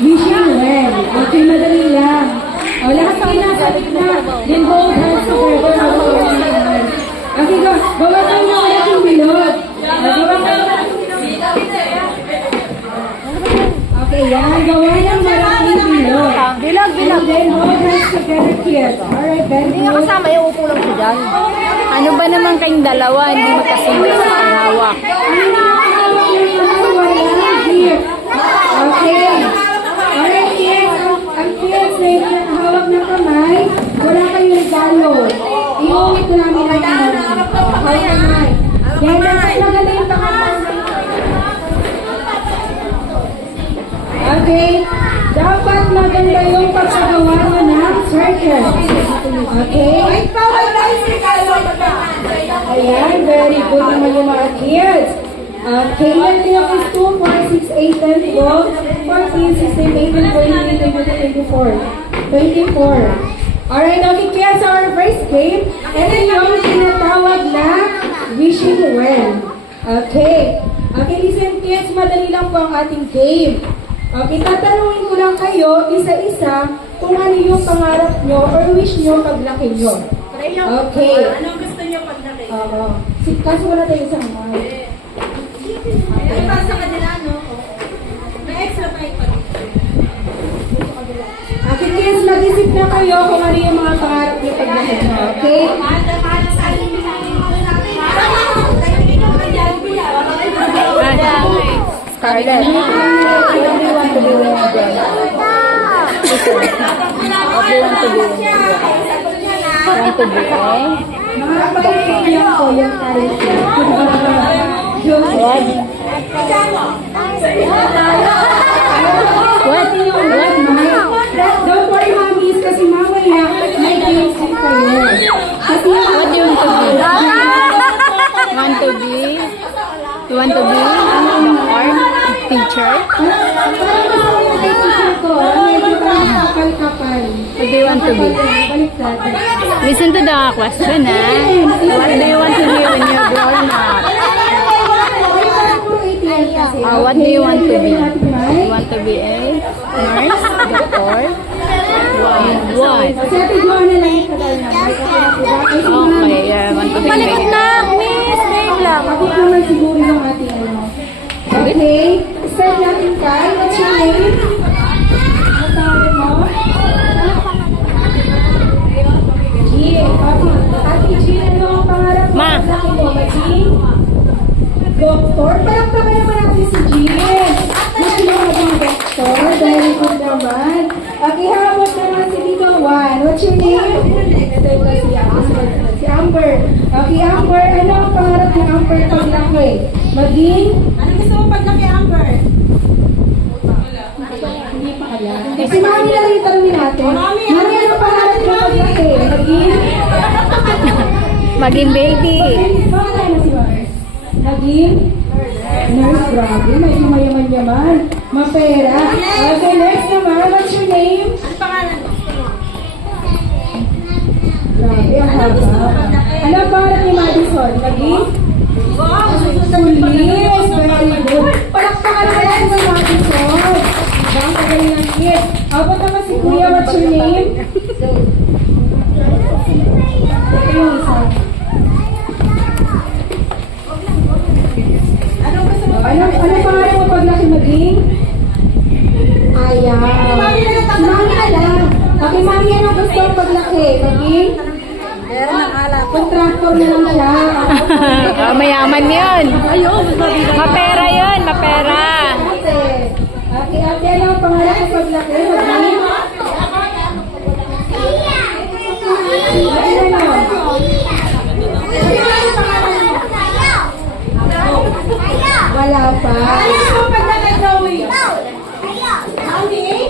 Wishing well. Okay, madali lang. O, lahat kayo nasa gitna. Then hold hands together. Okay, go. Gawa kayo ng malaking bilog. Gawa kayo ng okay, yan. Gawa ng malaking bilog. Bilog. And then hold hands together here. Alright, then Hindi nga kasama yung upo lang siya dyan. Ano ba naman kayong dalawa? Hindi magkasunod sa paghawak. Okay. Alright, kids. Ang kids na yung hawak ng kamay, wala kayong regalo. Iuwi ko namin ang kamay. Hawak kamay. Yan, dapat maganda yung pangalan. Okay. Dapat maganda yung pagkagawa mo ng circle. Okay? Ayan, very good naman yung mga kids. Okay, yan din ako is 2, 4, 6, 8, 10, 12, 14, 16, 18, 20, 21, 22, 24. Alright, okay, kids, our first game. Ito yung tinatawag na wishing well. Okay. Okay, listen kids, madali lang po ang ating game. Okay, tatanungin ko lang kayo, isa-isa, kung ano yung pangarap nyo or wish nyo paglaki nyo. Okay. Anong gusto niyo paglaki? Oo. Kaso wala tayo isang mic. Ay, para sa kanila, no? May extra mic pa. Okay, kids, mag-isip na kayo kung ano yung mga pangarap nyo paglaki nyo. Okay? Scarlett. What do you want to be when you grow up? What do you want to be when you grow up? Want to be, eh? Mga pag-ibig ko yung charity. What? What? Don't worry, mommies, kasi mamaya may games din kayo. Kasi What do you want to be? Want to be? You want to be art teacher? parang gusto ko yung teacher ko. Medyo parang kapal-kapal. What do you want to be? Baliktad. Listen to the question, eh? What do you want to be when you're grown up? What do you want to be? You want to be a nurse? Doctor? Why? Kasi ate Joanna lang yung tagal na. Okay, yeah, want to be Palikot a lang, miss. Dave lang. Bakit naman siguro yung ating ano. Okay. Start natin kay. What's your name? Ang pangalan mo? Jean. Okay. Ate Jean, ano ang pangarap mo? Ma. Laki mo, Jean? Doktor? Palakpakan naman natin si Jean. Gusto mo maging doktor? Dahil ko naman. Okay, habot naman si Tito Juan. What's your name? Si Amber. Okay, Amber, ano ang pangarap ng Amber paglaki? Maging? Ano gusto mo paglaki, Amber? Hindi pa alam. Si Mami na rin tanongin natin. Mami, ano ang pangarap ng paglaki? Maging? Maging baby. Bakit tayo na si Mami? Maging? Nurse, grabe. Medyo mayaman-yaman. Mapera. Okay, next naman. What's your name? Ano pangalan mo? Grabe, ang haba. Ano ang pangarap ni Madison? Maging? Police! Very good. Palakpakan naman natin si Madison. Bang kagaling ng kid. Abot naman si Kuya, what's your name? Ito yung isa. Ano pangarap mo paglaki maging? Ayaw. Si Mami alam. Okay, Mami, ano gusto mo paglaki? Maging? Contractor na lang siya. Mayaman yun. Mapera yun, mapera. Okay, ate, ano ang pangarap mo paglaki? Maging?